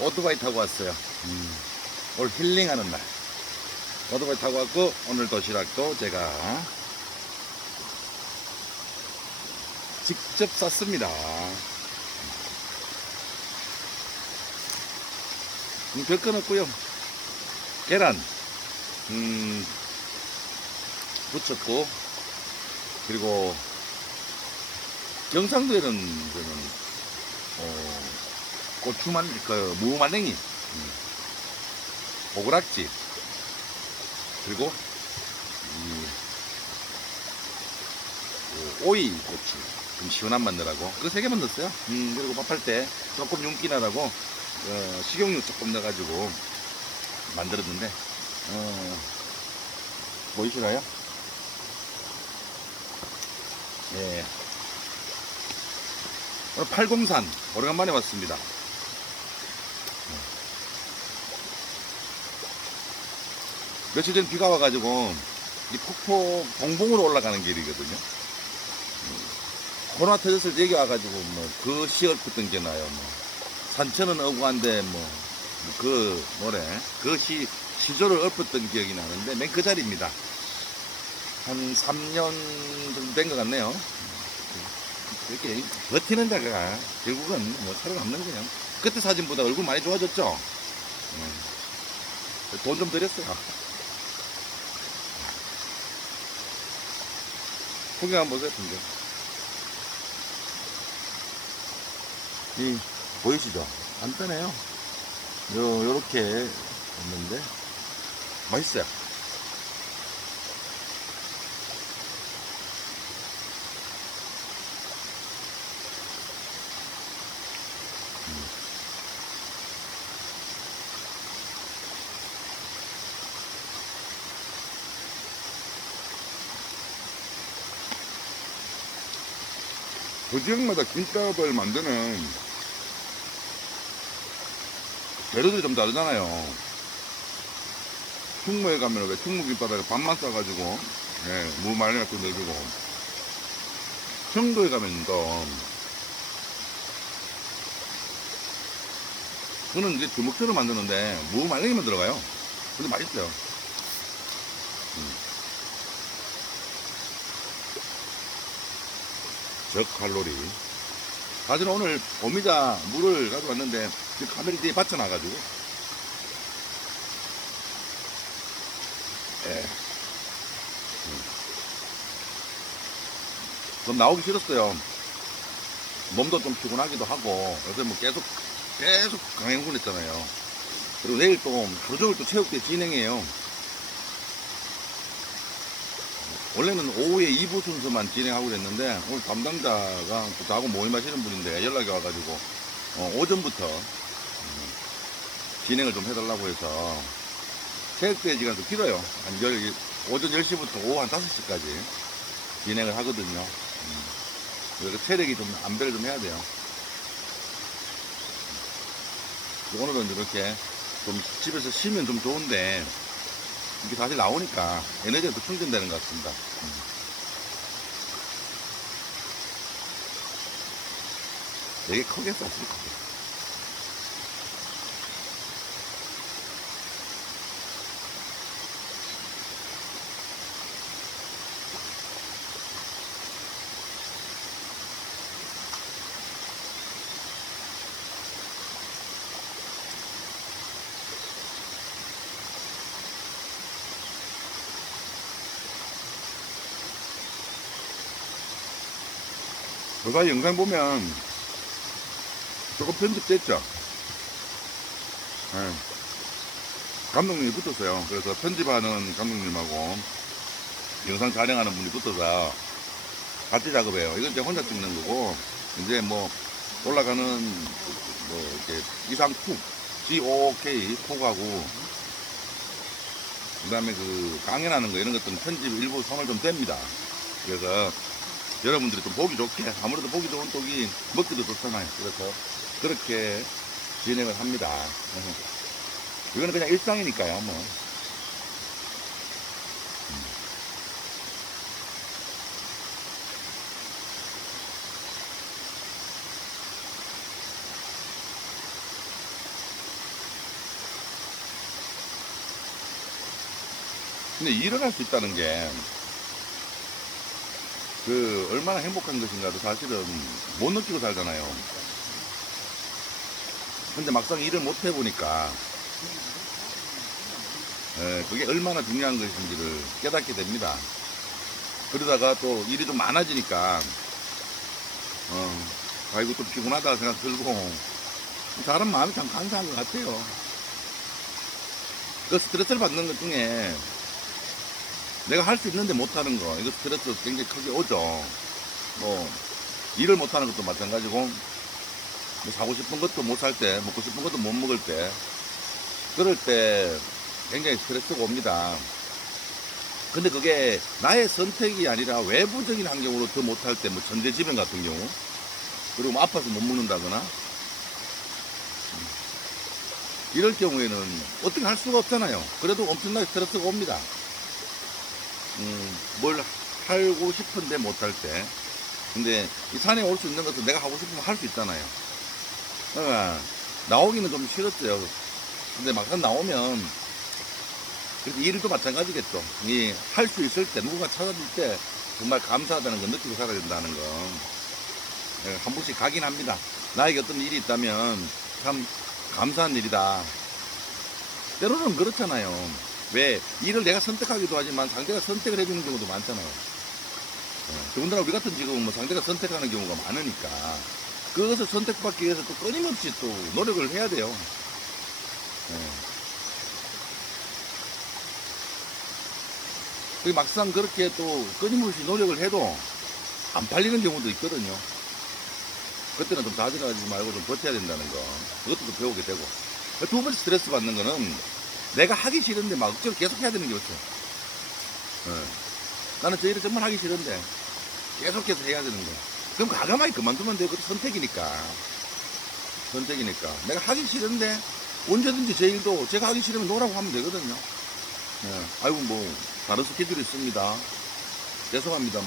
오토바이 타고 왔어요. 오늘 힐링하는 날. 오토바이 타고 왔고, 오늘 도시락도 제가 직접 쌌습니다. 별건 없고요. 계란 부쳤고, 그리고 경상도에는 저는 무말랭이, 오그락지, 그리고 오이 고추 좀 시원한 맛 넣으라고 그 세 개만 넣었어요. 그리고 밥할 때 조금 윤기 나라고 식용유 조금 넣어가지고 만들었는데, 보이시나요? 예. 오늘 팔공산 오래간만에 왔습니다. 며칠 전 비가 와가지고 이 폭포 봉봉으로 올라가는 길이거든요. 코로나 터졌을 때 여기 와가지고 뭐 그 시얼붙던 게 나요. 뭐 산천은 어구한데 뭐 그 뭐래 그 시조를 엎었던 기억이 나는데 맨 그 자리입니다. 한 3년 정도 된 것 같네요. 이렇게 버티는 자가 결국은 뭐 살아남는 그냥. 그때 사진보다 얼굴 많이 좋아졌죠. 돈 좀 들였어요. 풍경 한번 보세요. 풍경. 이 보이시죠? 간단해요. 요렇게 있는데 맛있어요. 그 지역마다 김밥을 만드는 재료들이 좀 다르잖아요. 충무에 가면 왜 충무김밥에 밥만 싸가지고 무 말린 것도 넣어주고, 청도에 가면 또 저는 이제 주먹처럼 만드는데 무 말랭이만 들어가요. 근데 맛있어요. 저칼로리. 사실은 오늘 오미자 물을 가져왔는데 카메라 뒤에 받쳐놔가지고 좀 나오기 싫었어요. 몸도 좀 피곤하기도 하고 요새 뭐 계속 강행군 했잖아요. 그리고 내일 또 하루 종일 또 체육대 진행해요. 원래는 오후에 2부 순서만 진행하고 그랬는데 오늘 담당자가 저하고 모임하시는 분인데 연락이 와가지고 오전부터 진행을 좀 해달라고 해서 체육대 시간 좀 길어요. 오전 10시부터 오후 한 5시까지 진행을 하거든요. 그래서 체력이 좀 안배를 좀 해야 돼요. 오늘은 이렇게 좀 집에서 쉬면 좀 좋은데 이게 다시 나오니까 에너지가 또 충전되는 것 같습니다. 되게 크게 쌌을 거예요. 그 사이 영상 보면 조금 편집됐죠. 감독님이 붙었어요. 그래서 편집하는 감독님하고 영상 촬영하는 분이 붙어서 같이 작업해요. 이건 이제 혼자 찍는 거고, 이제 뭐 올라가는 뭐 이렇게 이상쿡, GOK 쿡하고 그다음에 그 강연하는 거 이런 것들은 편집 일부 손을 좀 뗍니다. 그래서 여러분들이 좀 보기 좋게, 아무래도 보기 좋은 쪽이 먹기도 좋잖아요. 그래서 그렇게 진행을 합니다. 이거는 그냥 일상이니까요, 뭐. 근데 일을 할 수 있다는 게, 얼마나 행복한 것인가도 사실은 못 느끼고 살잖아요. 근데 막상 일을 못 해보니까, 그게 얼마나 중요한 것인지를 깨닫게 됩니다. 그러다가 또 일이 좀 많아지니까, 아이고, 좀 피곤하다 생각 들고, 사람 마음이 참 간사한 것 같아요. 그 스트레스를 받는 것 중에, 내가 할 수 있는데 못하는 거, 이거 스트레스 굉장히 크게 오죠. 뭐, 일을 못하는 것도 마찬가지고, 뭐 사고 싶은 것도 못 살 때, 먹고 싶은 것도 못 먹을 때, 그럴 때 굉장히 스트레스가 옵니다. 근데 그게 나의 선택이 아니라 외부적인 환경으로 더 못할 때, 뭐 전대지변 같은 경우, 그리고 뭐 아파서 못 먹는다거나, 이럴 경우에는 어떻게 할 수가 없잖아요. 그래도 엄청나게 스트레스가 옵니다. 뭘 하고 싶은데 못할 때. 근데 이 산에 올 수 있는 것은 내가 하고 싶으면 할 수 있잖아요. 그러니까 나오기는 좀 싫었어요. 근데 막상 나오면 일도 마찬가지겠죠. 이 할 수 있을 때 누군가 찾아줄 때 정말 감사하다는 걸 느끼고 살아야 된다는 거. 한 번씩 가긴 합니다. 나에게 어떤 일이 있다면 참 감사한 일이다. 때로는 그렇잖아요. 왜 일을 내가 선택하기도 하지만 상대가 선택을 해주는 경우도 많잖아요. 더군다나 우리 같은 직업은 뭐 상대가 선택하는 경우가 많으니까 그것을 선택받기 위해서 또 끊임없이 또 노력을 해야 돼요. 막상 그렇게 또 끊임없이 노력을 해도 안 팔리는 경우도 있거든요. 그때는 좀 좌절하지 말고 좀 버텨야 된다는 거. 그것도 좀 배우게 되고. 두 번째 스트레스 받는 거는 내가 하기 싫은데 막 억지로 계속 해야 되는 게 없어요. 나는 저 일을 정말 하기 싫은데 계속해서 해야 되는 거야. 그럼 과감하게 그만두면 돼요. 그것도 선택이니까. 선택이니까. 내가 하기 싫은데 언제든지 제 일도 제가 하기 싫으면 노라고 하면 되거든요. 아이고 뭐 다른 스케줄이 있습니다. 죄송합니다.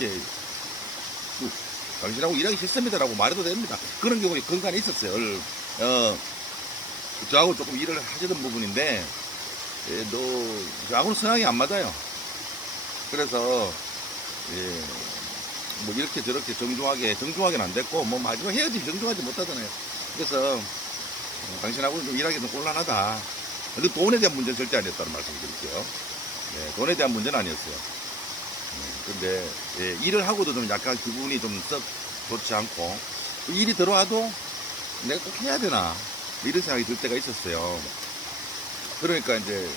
이렇게 당신하고 일하기 싫습니다라고 말해도 됩니다. 그런 경우에 건간에 있었어요. 저하고 조금 일을 하시던 부분인데, 저하고는 성향이 안 맞아요. 그래서, 뭐 이렇게 저렇게 정중하게는 안 됐고, 뭐 마지막 헤어지면 정중하지 못하잖아요. 그래서, 당신하고는 좀 일하기 좀 곤란하다. 근데 돈에 대한 문제는 절대 아니었다는 말씀 드릴게요. 돈에 대한 문제는 아니었어요. 근데, 일을 하고도 좀 약간 기분이 좀 썩 좋지 않고, 일이 들어와도 내가 꼭 해야 되나. 이런 생각이 들 때가 있었어요. 그러니까 이제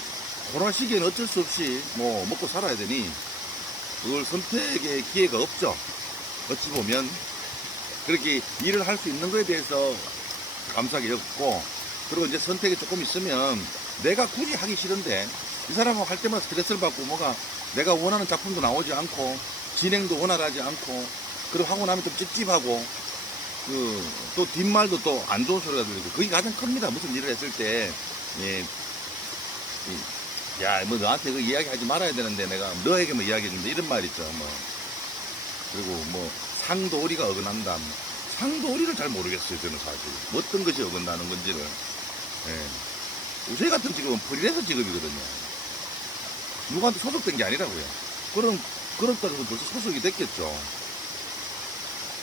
코로나 시기에는 어쩔 수 없이 뭐 먹고 살아야 되니 그걸 선택의 기회가 없죠. 어찌 보면 그렇게 일을 할 수 있는 거에 대해서 감사하게 여겼고, 그리고 이제 선택이 조금 있으면 내가 굳이 하기 싫은데 이 사람하고 할 때마다 스트레스를 받고 뭐가 내가 원하는 작품도 나오지 않고 진행도 원활하지 않고, 그리고 하고 나면 좀 찝찝하고, 또 뒷말도 또 안 좋은 소리가 들리고, 그게 가장 큽니다. 무슨 일을 했을 때, 야, 뭐 너한테 그 이야기 하지 말아야 되는데 내가 너에게만 이야기 해준다. 이런 말 있죠. 뭐. 그리고 뭐, 상도리가 어긋난다. 상도리를 잘 모르겠어요. 저는 사실. 어떤 것이 어긋나는 건지를. 저희 같은 직업은 프리랜서 직업이거든요. 누구한테 소속된 게 아니라고요. 그런 따라서 벌써 소속이 됐겠죠.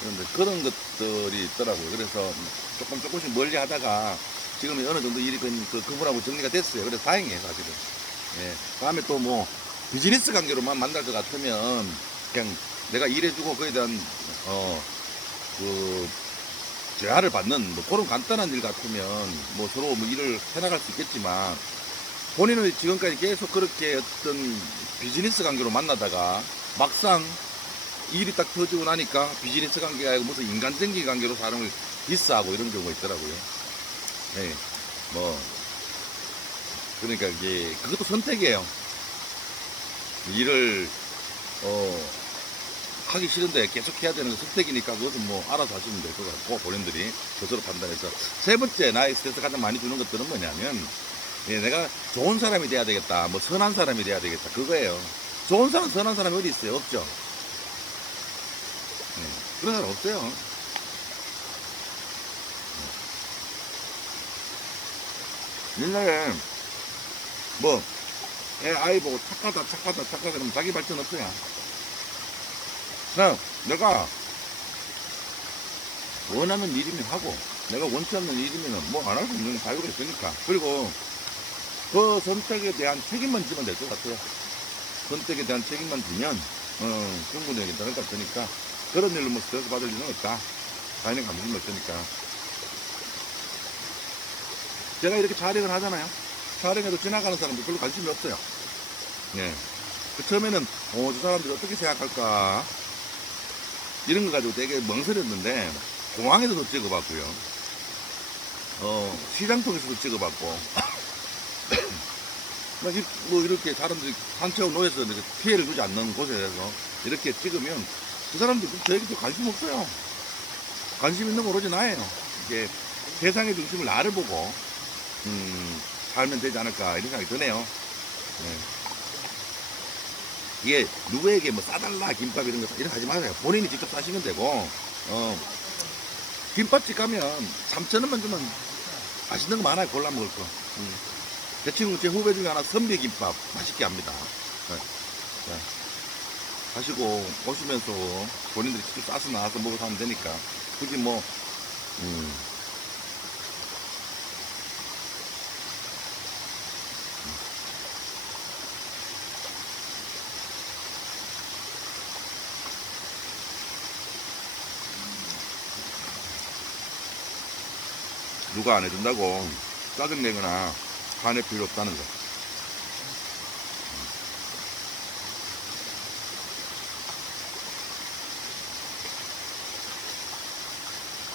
그런데 그런 것들이 있더라고요. 그래서 조금씩 멀리 하다가 지금 어느 정도 일이 그분하고 정리가 됐어요. 그래서 다행이에요, 사실은. 다음에 또 뭐 비즈니스 관계로만 만날 것 같으면 그냥 내가 일해주고 그에 대한, 제한을 받는 뭐 그런 간단한 일 같으면 뭐 서로 뭐 일을 해나갈 수 있겠지만, 본인은 지금까지 계속 그렇게 어떤 비즈니스 관계로 만나다가 막상 일이 딱 터지고 나니까 비즈니스 관계가 아니고 무슨 인간적인 관계로 사람을 디스하고 이런 경우가 있더라고요. 그러니까 이게 그것도 선택이에요. 일을 하기 싫은데 계속 해야 되는 건 선택이니까 그것은 뭐 알아서 하시면 될 것 같고, 본인들이 스스로 판단해서. 세 번째 나의 스트레스 가장 많이 주는 것들은 뭐냐면, 내가 좋은 사람이 돼야 되겠다, 뭐 선한 사람이 돼야 되겠다, 그거예요. 좋은 사람, 선한 사람이 어디 있어요? 없죠. 그런 사람 없어요. 옛날에 뭐 애 아이 보고 착하다 그러면 자기 발전 없어요. 그냥 내가 원하는 일이면 하고 내가 원치 않는 일이면 뭐 안 할 수 있는 자유가 있으니까. 그리고 그 선택에 대한 책임만 지면 될 것 같아요. 선택에 대한 책임만 지면 충분히 괜찮을 것 같으니까 그런 일로 뭐 스트레스 받을 일은 없다. 자연의 감정이 없으니까. 제가 이렇게 촬영을 하잖아요. 촬영해도 지나가는 사람들 별로 관심이 없어요. 예. 그 처음에는 저 사람들이 어떻게 생각할까 이런 거 가지고 되게 멍설였는데 공항에서도 찍어봤고요. 시장통에서도 찍어봤고 뭐 이렇게 사람들이 산책하고 놓여서 이렇게 피해를 주지 않는 곳에서 이렇게 찍으면 그 사람들 저에게도 관심 없어요. 관심 있는 거 오로지 나예요. 이게 세상의 중심을 나를 보고 살면 되지 않을까 이런 생각이 드네요. 네. 이게 누구에게 뭐 싸달라 김밥 이런 거 하지 마세요. 본인이 직접 사시면 되고 김밥집 가면 3,000원만 주면 맛있는 거 많아요. 골라 먹을 거. 제 후배 중에 하나 선비김밥 맛있게 합니다. 네. 네. 가시고 오시면서 본인들이 직접 싸서 나와서 먹어서 하면 되니까 굳이 뭐 누가 안 해준다고 짜증내거나 화낼 필요 없다는 거.